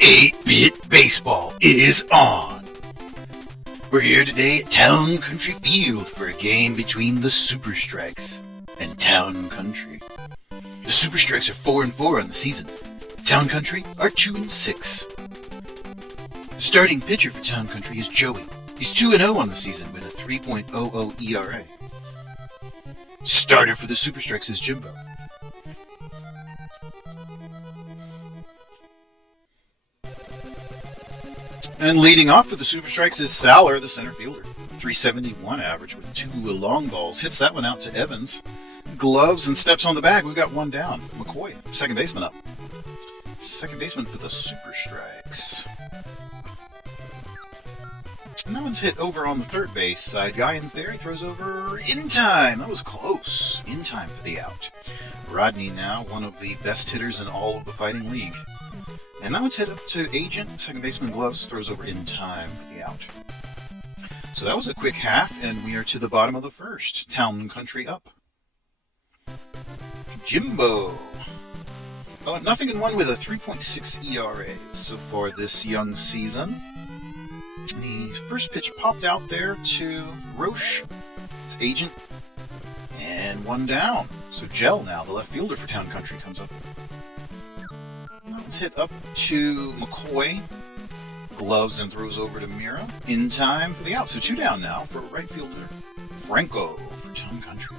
Eight-Bit Baseball is on. We're here today at Town Country Field for a game between the Super Strikes and Town Country. The Super Strikes are 4-4 on the season. Town Country are 2-6. The starting pitcher for Town Country is Joey. He's 2-0 on the season with a 3.00 ERA. Starter for the Super Strikes is Jimbo. And leading off for the Super Strikes is Saller, the center fielder. 371 average with 2 long balls. Hits that one out to Evans. Gloves and steps on the bag. We've got one down. McCoy, second baseman up. Second baseman for the Super Strikes. And that one's hit over on the third base side. Guyan's there. He throws over in time. That was close. In time for the out. Rodney now, one of the best hitters in all of the Fighting League. And that one's hit up to Agent. Second baseman Gloves throws over in time for the out. So that was a quick half, and we are to the bottom of the first. Town Country up. Jimbo. Oh, 0-1 with a 3.6 ERA so far this young season. The first pitch popped out there to Roche. It's Agent. And one down. So Gel now, the left fielder for Town Country, comes up. It's hit up to McCoy. Gloves and throws over to Mira. In time for the out. So 2 down now for right fielder Franco for Town Country.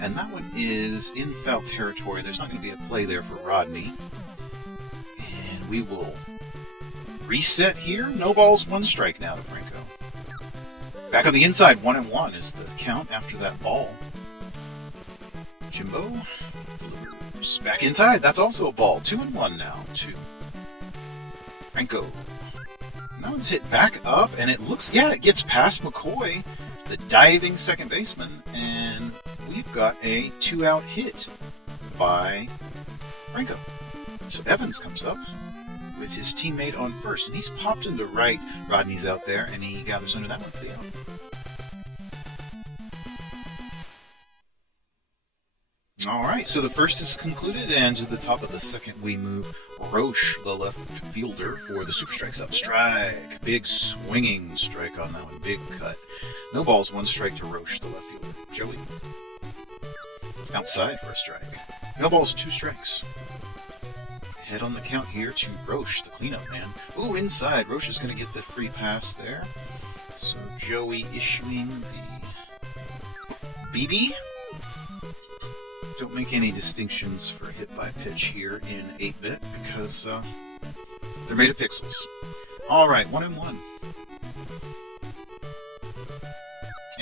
And that one is in foul territory. There's not going to be a play there for Rodney. And we will reset here. No balls, 1 strike now to Franco. Back on the inside, 1-1 is the count after that ball. Jimbo. Back inside, that's also a ball. 2-1 now to Franco. And that one's hit back up, and it looks, it gets past McCoy, the diving second baseman, and we've got a 2-out hit by Franco. So Evans comes up with his teammate on first, and he's popped into right. Rodney's out there, and he gathers under that one for the out. Alright, so the first is concluded, and to the top of the second we move Roche, the left fielder, for the Super Strikes up. Strike. Big swinging strike on that one. Big cut. No balls, 1 strike to Roche, the left fielder. Joey. Outside for a strike. No balls, 2 strikes. Head on the count here to Roche, the cleanup man. Ooh, inside. Roche is going to get the free pass there. So Joey issuing the BB. Don't make any distinctions for hit by pitch here in 8-bit because they're made of pixels. Alright, 1-1.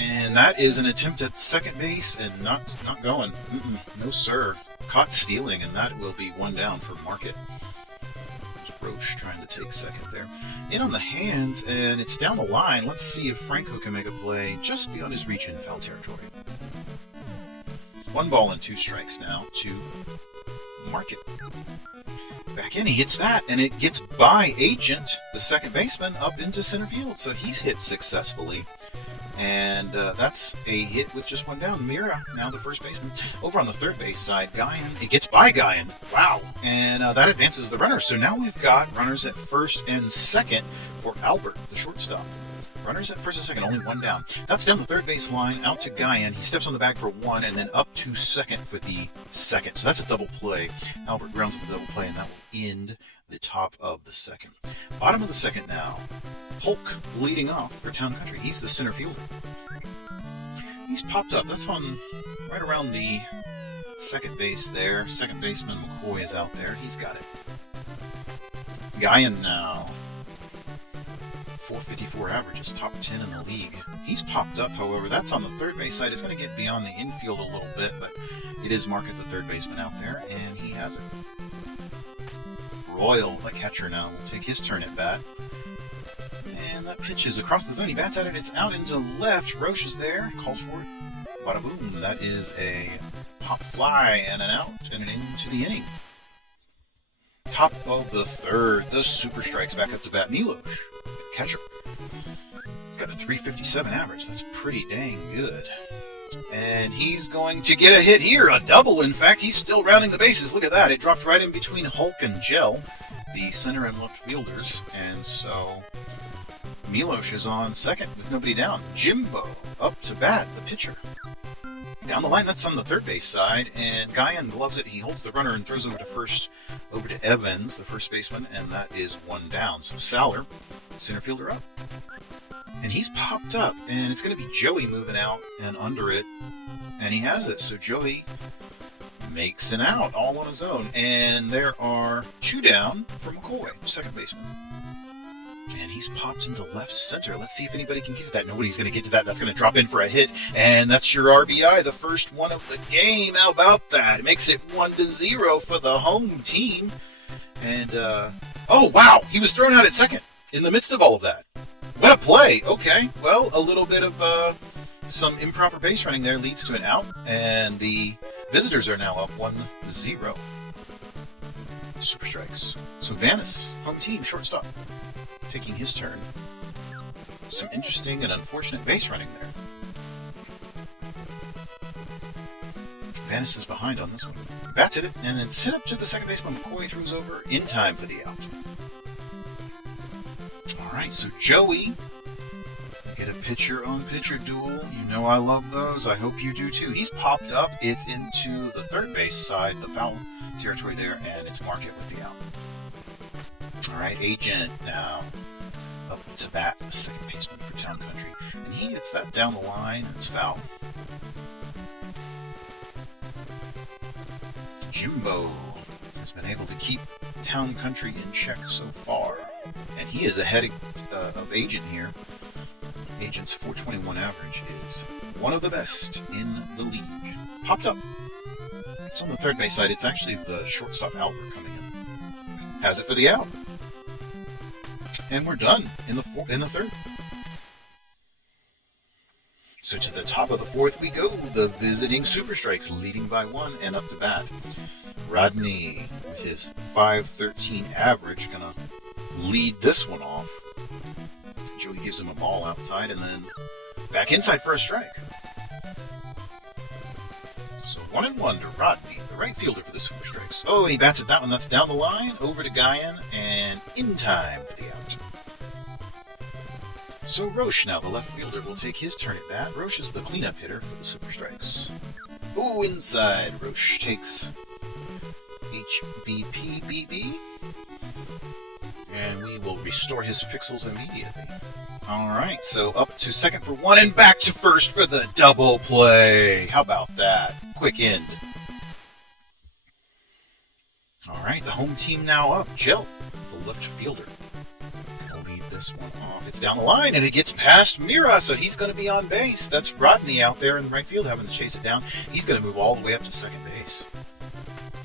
And that is an attempt at second base and not going. No sir. Caught stealing, and that will be 1 down for Market. Roche trying to take second there. In on the hands, and it's down the line. Let's see if Franco can make a play just beyond his reach in foul territory. 1 ball and 2 strikes now to Market. Back in, he hits that, and it gets by Agent, the second baseman, up into center field. So he's hit successfully. And that's a hit with just 1 down. Mira, now the first baseman. Over on the third base side, Guyan. It gets by Guyan. Wow. And that advances the runners. So now we've got runners at first and second for Albert, the shortstop. Runners at first and second, only 1 down. That's down the third base line, out to Guyan. He steps on the bag for 1, and then up to second for the second. So that's a double play. Albert grounds the double play, and that will end the top of the second. Bottom of the second now. Polk leading off for Town Country. He's the center fielder. He's popped up. That's on right around the second base there. Second baseman McCoy is out there. He's got it. Guyan now. 454 averages, top 10 in the league. He's popped up, however. That's on the third base side. It's going to get beyond the infield a little bit, but it is Market, the third baseman, out there, and he has it. Royal, the catcher now, will take his turn at bat. And that pitch is across the zone. He bats at it. It's out into left. Roche is there. Calls for it. Bada boom. That is a pop fly and an out and an into the inning. Top of the third. The Super Strikes back up to bat. Milos, catcher. Got a 357 average. That's pretty dang good. And he's going to get a hit here, a double, in fact. He's still rounding the bases. Look at that. It dropped right in between Hulk and Gel, the center and left fielders. And so Milos is on second with nobody down. Jimbo up to bat, the pitcher. Down the line, that's on the third base side, and Guyan gloves it. He holds the runner and throws over to first, over to Evans, the first baseman, and that is one down. So Saller, center fielder, up. And he's popped up, and it's going to be Joey moving out and under it, and he has it. So Joey makes an out all on his own, and there are two down for McCoy, second baseman. And he's popped into left center. Let's see if anybody can get to that. Nobody's going to get to that. That's going to drop in for a hit. And that's your RBI, the first one of the game. How about that? It makes it 1-0 for the home team. And, oh, wow. He was thrown out at second in the midst of all of that. What a play. Okay. Well, a little bit of some improper base running there leads to an out. And the visitors are now up 1-0. Super strikes. So Vanis, home team, shortstop, taking his turn. Some interesting and unfortunate base running there. Vanis is behind on this one. Bats hit it, and it's hit up to the second baseman. McCoy throws over in time for the out. Alright, so Joey, get a pitcher-on-pitcher duel. You know I love those. I hope you do too. He's popped up. It's into the third base side, the foul territory there, and it's Market with the out. Alright, Agent now up to bat, the second baseman for Town Country. And he hits that down the line. It's foul. Jimbo has been able to keep Town Country in check so far. And he is ahead of Agent here. Agent's .421 average is one of the best in the league. Popped up. It's on the third base side. It's actually the shortstop Albert coming in. Has it for the out. And we're done in the third. So to the top of the fourth we go. The visiting Super Strikes leading by one and up to bat. Rodney with his .513 average gonna lead this one off. Joey gives him a ball outside and then back inside for a strike. So 1-1 to Rodney, the right fielder for the Super Strikes. Oh, and he bats at that one. That's down the line, over to Guyan, and in time for the out. So Roche now, the left fielder, will take his turn at bat. Roche is the cleanup hitter for the Super Strikes. Oh, inside. Roche takes HBPBB. And we will restore his pixels immediately. Alright, so up to second for one and back to first for the double play. How about that? Quick end. Alright, the home team now up. Gel, the left fielder. Gonna lead this one off. It's down the line and it gets past Mira, so he's going to be on base. That's Rodney out there in the right field having to chase it down. He's going to move all the way up to second base.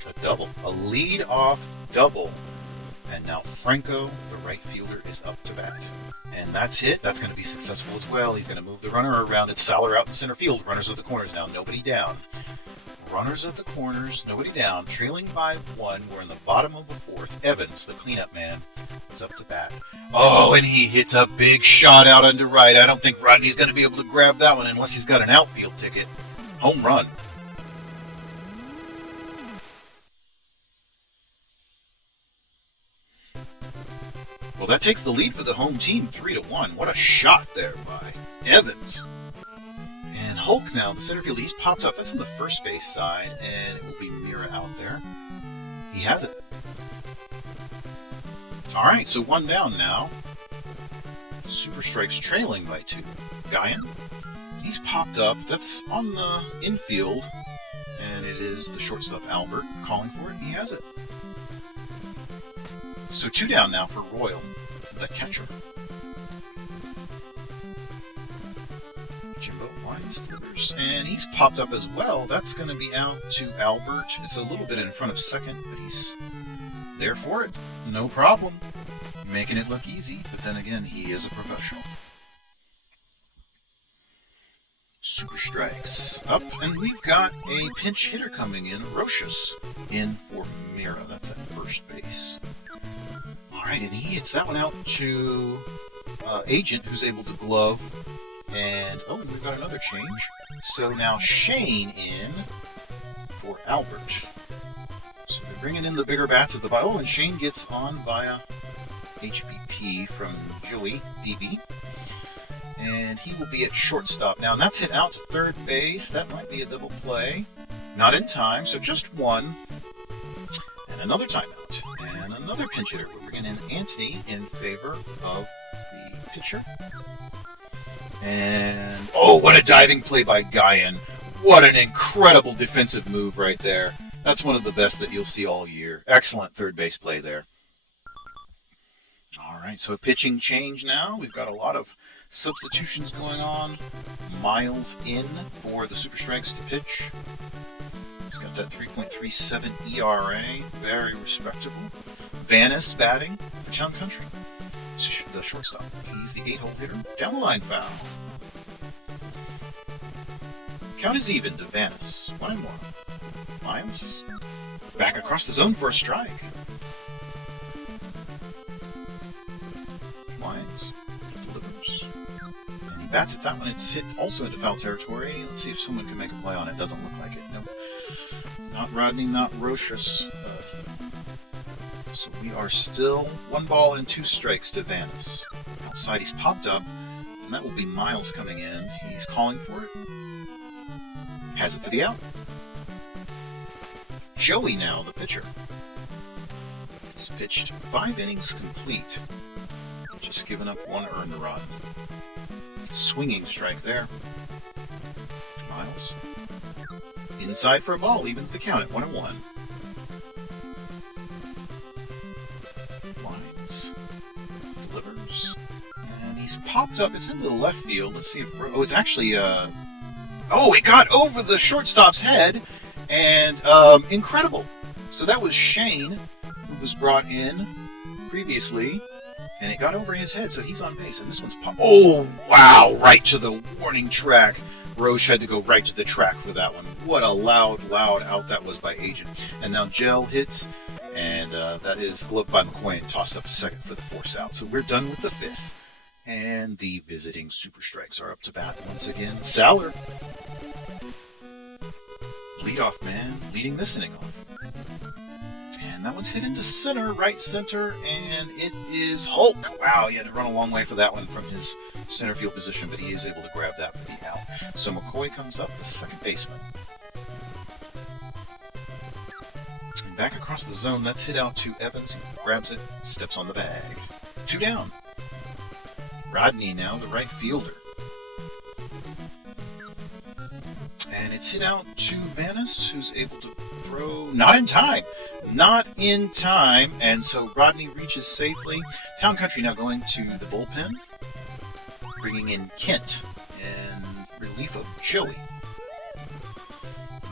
A double. A lead-off double. And now Franco, the right fielder, is up to bat. And that's hit. That's going to be successful as well. He's going to move the runner around. It's Saller out in center field. Runners at the corners now. Nobody down. Runners at the corners. Nobody down. Trailing by one. We're in the bottom of the fourth. Evans, the cleanup man, is up to bat. Oh, and he hits a big shot out under right. I don't think Rodney's going to be able to grab that one unless he's got an outfield ticket. Home run. Well, that takes the lead for the home team 3-1. What a shot there by Evans. And Hulk now, the center field, he's popped up. That's on the first base side, and it will be Mira out there. He has it. All right, so one down now. Super Strikes trailing by two. Guyan, he's popped up. That's on the infield, and it is the shortstop Albert calling for it. He has it. So two down now for Royal, the catcher. Jimbo lines delivers, and he's popped up as well. That's going to be out to Albert. It's a little bit in front of second, but he's there for it. No problem. Making it look easy, but then again, he is a professional. Super Strikes up, and we've got a pinch hitter coming in. Roches in for Mira. That's at first base. Alright, and he hits that one out to Agent, who's able to glove. And, oh, and we've got another change. So now Shane in for Albert. So they're bringing in the bigger bats at the bottom. Oh, and Shane gets on via HBP from Joey BB. And he will be at shortstop now. And that's hit out to third base. That might be a double play. Not in time, so just one. And another timeout. And another pinch hitter. We're bringing in Anthony in favor of the pitcher. And, oh, what a diving play by Guyan. What an incredible defensive move right there. That's one of the best that you'll see all year. Excellent third base play there. All right, so a pitching change now. We've got a lot of substitutions going on. Miles in for the Super Strikes to pitch. He's got that 3.37 ERA. Very respectable. Vanis batting for Town Country. The shortstop. He's the 8-hole hitter. Down the line foul. Count is even to Vanis. 1-1. Miles back across the zone for a strike. Miles delivers. And he bats at that one. It's hit also into foul territory. Let's see if someone can make a play on it. Doesn't look like it. Nope. Not Rodney, not Rochus. So we are still 1 ball and 2 strikes to Vanis. Outside he's popped up, and that will be Miles coming in. He's calling for it. Has it for the out. Joey now, the pitcher. He's pitched 5 innings complete. Just given up 1 earned run. Swinging strike there. Miles. Inside for a ball, evens the count at 1-1. Lines. Delivers. And he's popped up. It's into the left field. Let's see if... Oh, it's actually... Oh, it got over the shortstop's head. And incredible. So that was Shane, who was brought in previously. And it got over his head, so he's on base. And this one's popped. Oh, wow. Right to the warning track. Roche had to go right to the track for that one. What a loud out that was by Agent. And now Gel hits, and that is gloved by McCoy and tossed up to second for the force out. So we're done with the 5th. And the visiting Super Strikes are up to bat once again. Saller, leadoff man, leading this inning off. And that one's hit into center, right center, and it is Hulk. Wow, he had to run a long way for that one from his center field position, but he is able to grab that for the out. So McCoy comes up, the second baseman. And back across the zone, that's hit out to Evans. He grabs it, steps on the bag. 2 down. Rodney now, the right fielder. And it's hit out to Vanis, who's able to throw. Not in time. Not in time. And so Rodney reaches safely. Town Country now going to the bullpen. Bringing in Kent in relief of Joey.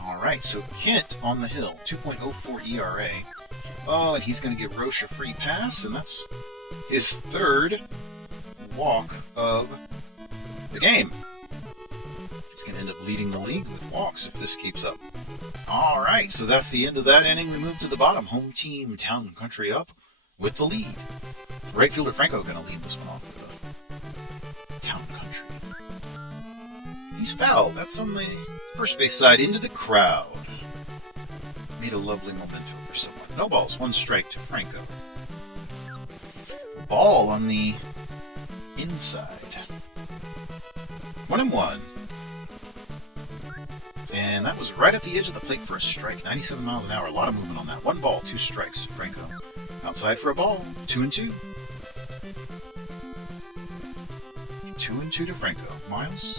All right, so Kent on the hill. 2.04 ERA. Oh, and he's going to give Roche a free pass. And that's his 3rd walk of the game. He's going to end up leading the league with walks if this keeps up. All right, so that's the end of that inning. We move to the bottom. Home team, Town Country up with the lead. Right fielder Franco going to lead this one off for the Town Country. He's fouled. That's on the first base side into the crowd. Made a lovely memento for someone. No balls, 1 strike to Franco. Ball on the inside. 1-1. And that was right at the edge of the plate for a strike. 97 miles an hour. A lot of movement on that. 1 ball, 2 strikes to Franco. Outside for a ball. 2-2. 2-2 to Franco. Miles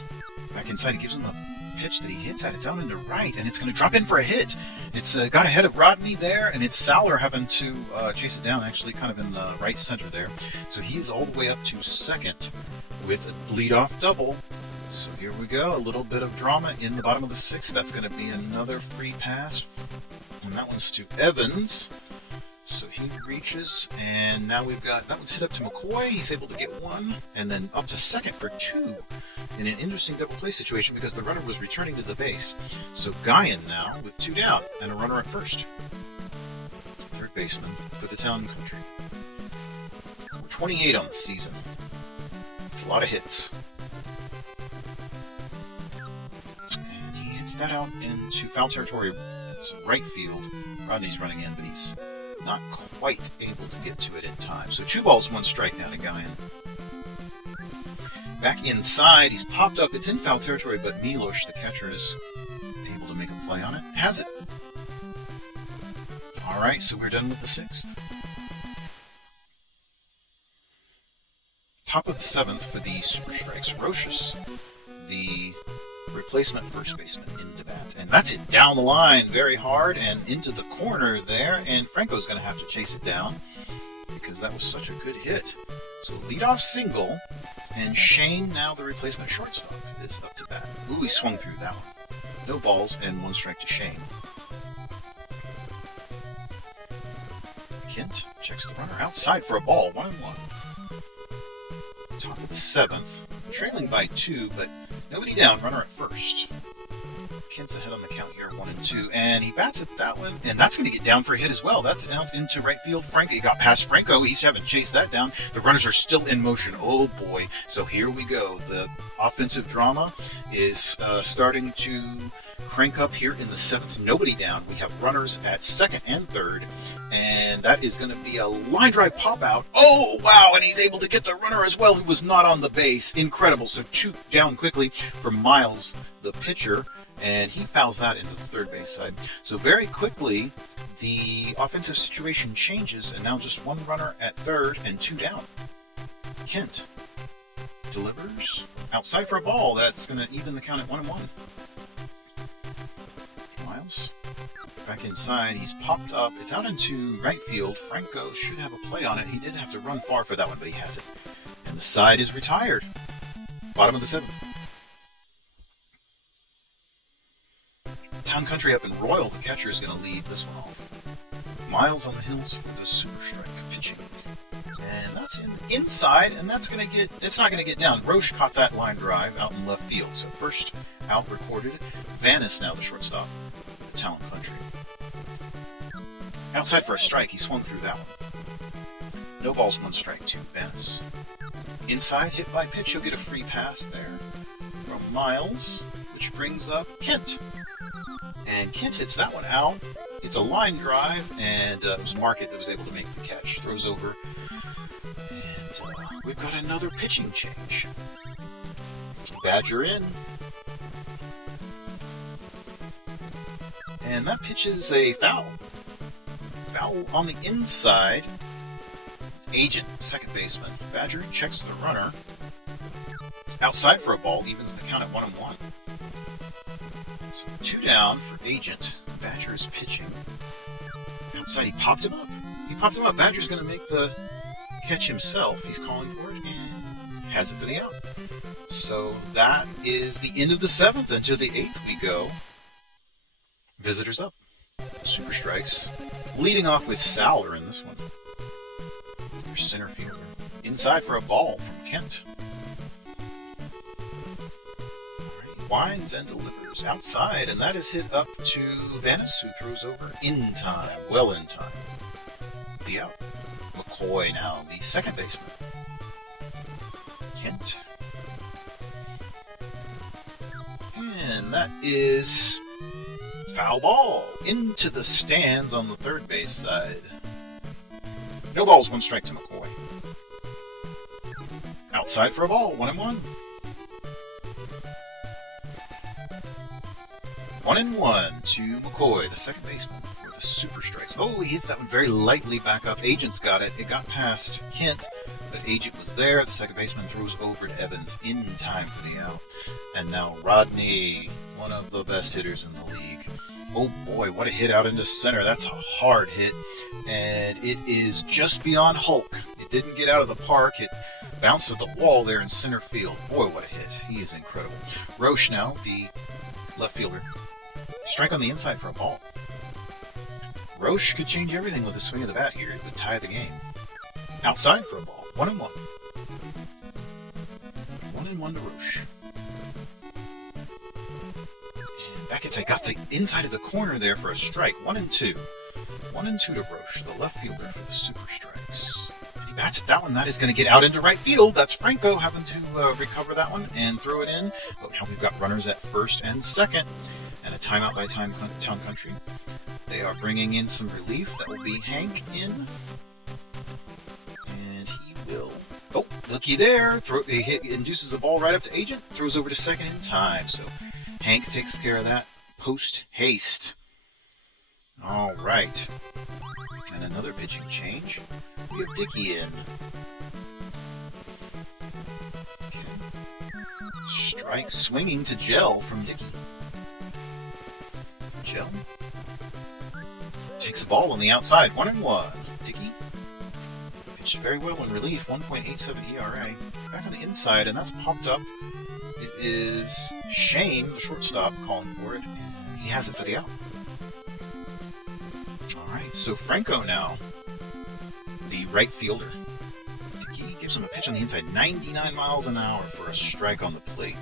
back inside. He gives him a pitch that he hits at. It's out into right, and it's going to drop in for a hit. It's got ahead of Rodney there, and it's Saller having to chase it down, actually kind of in the right center there. So he's all the way up to second with a leadoff double. So here we go, a little bit of drama in the bottom of the 6th. That's going to be another free pass, and that one's to Evans. So he reaches, and now we've got, that one's hit up to McCoy. He's able to get 1, and then up to second for 2 in an interesting double play situation because the runner was returning to the base. So Guyan now with 2 down and a runner at first. 3rd baseman for the Town Country. We're 28 on the season. It's a lot of hits. hits that out into foul territory. It's right field. Rodney's running in, but he's not quite able to get to it in time. So 2 balls, 1 strike now to Guyan. Back inside, he's popped up. It's in foul territory, but Milos, the catcher, is able to make a play on it. Has it. All right, so we're done with the 6th. Top of the 7th for the super strikes. Rochus, the replacement first baseman, into bat. And that's it down the line very hard and into the corner there. And Franco's going to have to chase it down because that was such a good hit. So leadoff single. And Shane, now the replacement shortstop, is up to bat. Ooh, he swung through that one. No balls and 1 strike to Shane. Kent checks the runner outside for a ball. 1-1. Top of the 7th. Trailing by 2, but nobody down. Runner at first. Kent's ahead on the count here, 1-2. And he bats at that one. And that's going to get down for a hit as well. That's out into right field. Franco, he got past Franco. He's having chased that down. The runners are still in motion. Oh, boy. So here we go. The offensive drama is starting to crank up here in the 7th. Nobody down. We have runners at 2nd and 3rd. And that is going to be a line drive pop out. Oh, wow. And he's able to get the runner as well, who was not on the base. Incredible. So 2 down quickly for Miles, the pitcher. And he fouls that into the 3rd base side. So very quickly, the offensive situation changes, and now just 1 runner at 3rd and 2 down. Kent delivers outside for a ball. That's going to even the count at 1-1. Miles back inside. He's popped up. It's out into right field. Franco should have a play on it. He did have to run far for that one, but he has it. And the side is retired. Bottom of the 7th. Town Country up in Royal, the catcher is going to lead this one off. Miles on the hills for the super strike pitching. And that's inside, and that's going to get, it's not going to get down. Roche caught that line drive out in left field. So first out recorded. Vanis now the shortstop for the Town Country. Outside for a strike, he swung through that one. No balls, 1 strike to Vanis. Inside, hit by pitch, he'll get a free pass there from Miles, which brings up Kent. And Kent hits that one out. It's a line drive, and it was Market that was able to make the catch. Throws over, and we've got another pitching change. Badger in. And that pitch is a foul. Foul on the inside. Agent, 2nd baseman. Badger checks the runner. Outside for a ball, evens the count at 1-1. So 2 down for Agent. Badger is pitching. Outside, he popped him up. Badger's going to make the catch himself. He's calling for it and has it for the out. So that is the end of the 7th. Into the 8th we go. Visitors up. Super strikes. Leading off with Sowler in this one. Their center fielder. Inside for a ball from Kent. Winds and delivers outside, and that is hit up to Vanis, who throws over in time, well in time. The out. McCoy now, the 2nd baseman. Kent. And that is foul ball into the stands on the 3rd base side. No balls, 1 strike to McCoy. Outside for a ball, 1-1. 1-1 to McCoy, the 2nd baseman for the super strikes. Oh, he hits that one very lightly back up. Agent's got it. It got past Kent, but Agent was there. The 2nd baseman throws over to Evans in time for the out. And now Rodney, one of the best hitters in the league. Oh boy, what a hit out into center. That's a hard hit. And it is just beyond Hulk. It didn't get out of the park. It bounced to the wall there in center field. Boy, what a hit. He is incredible. Roche now, the left fielder. Strike on the inside for a ball. Roche could change everything with a swing of the bat here. It would tie the game. Outside for a ball. 1-1. 1-1 to Roche. And back inside. Got the inside of the corner there for a strike. 1-2. 1-2 to Roche, the left fielder for the super strikes. And he bats at that one. That is going to get out into right field. That's Franco having to recover that one and throw it in. But now we've got runners at 1st and 2nd. And timeout by Town Country. They are bringing in some relief. That will be Hank in. And he will... Oh, looky there. He induces a ball right up to Agent. Throws over to second in time. So Hank takes care of that post-haste. All right. And another pitching change. We have Dickey in. Okay. Strike swinging to Gel from Dickey. Gel takes the ball on the outside. 1-1. Dickey pitched very well in relief. 1.87 ERA. Back on the inside, and that's popped up. It is Shane, the shortstop, calling for it, and he has it for the out. Alright, so Franco now, the right fielder. Dickey gives him a pitch on the inside. 99 miles an hour for a strike on the plate.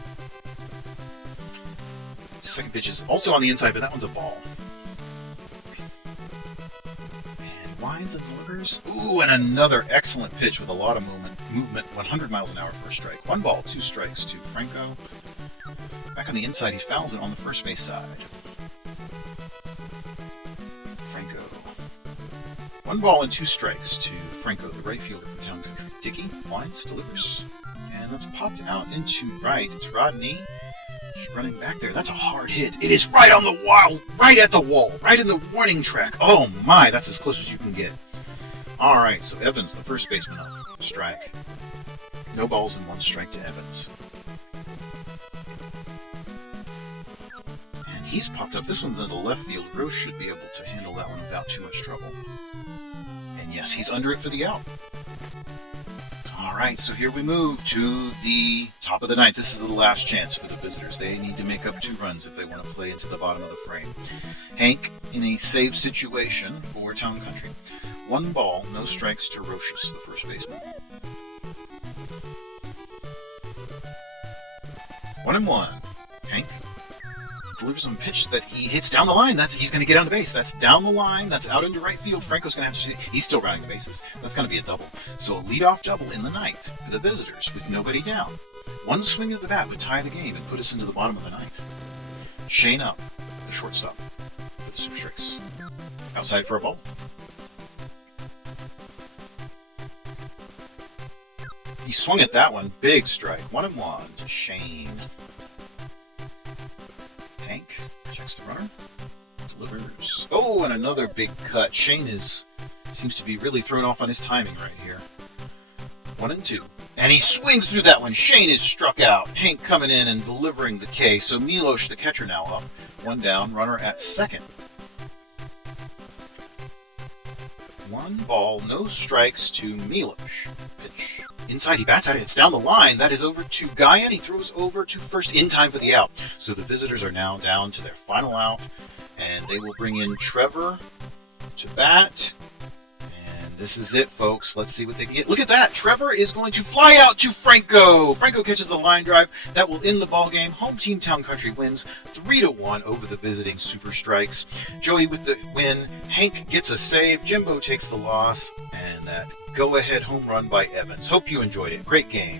Second pitch is also on the inside, but that one's a ball. And winds and delivers. Ooh, and another excellent pitch with a lot of movement. 100 miles an hour for a strike. 1 ball, 2 strikes to Franco. Back on the inside, he fouls it on the first base side. Franco. 1 ball and 2 strikes to Franco, the right fielder for Town Country. Dickey winds, delivers. And that's popped out into right. It's Rodney. Running back there. That's a hard hit. It is right on the wall, right at the wall, right in the warning track. Oh my, that's as close as you can get. Alright, so Evans, the first baseman up. Strike. No balls and 1 strike to Evans. And he's popped up. This one's in the left field. Gross should be able to handle that one without too much trouble. And yes, he's under it for the out. Alright, so here we move to the top of the ninth. This is the last chance for the visitors. They need to make up 2 runs if they want to play into the bottom of the frame. Hank in a save situation for Town Country. 1 ball, no strikes to Rochus, the first baseman. 1-1. Hank delivers some pitch that he hits down the line. He's going to get on the base. That's down the line. That's out into right field. Franco's going to have to... He's still rounding the bases. That's going to be a double. So a leadoff double in the ninth for the visitors with nobody down. 1 swing of the bat would tie the game and put us into the bottom of the ninth. Shane up, the shortstop for the Super Strikes. Outside for a ball. He swung at that one. Big strike. 1-1 to Shane. Hank checks the runner, delivers. Oh, and another big cut. Shane seems to be really thrown off on his timing right here. 1-2. And he swings through that one. Shane is struck out. Hank coming in and delivering the K. So Milos, the catcher, now up. 1 down, runner at second. 1 ball, no strikes to Milos. Pitch. Inside, he bats at it. It's down the line. That is over to Guyan. He throws over to first in time for the out. So the visitors are now down to their final out. And they will bring in Trevor to bat. And this is it, folks. Let's see what they can get. Look at that. Trevor is going to fly out to Franco. Franco catches the line drive. That will end the ball game. Home team Town Country wins 3-1 over the visiting Super Strikes. Joey with the win. Hank gets a save. Jimbo takes the loss. And that go-ahead home run by Evans. Hope you enjoyed it. Great game.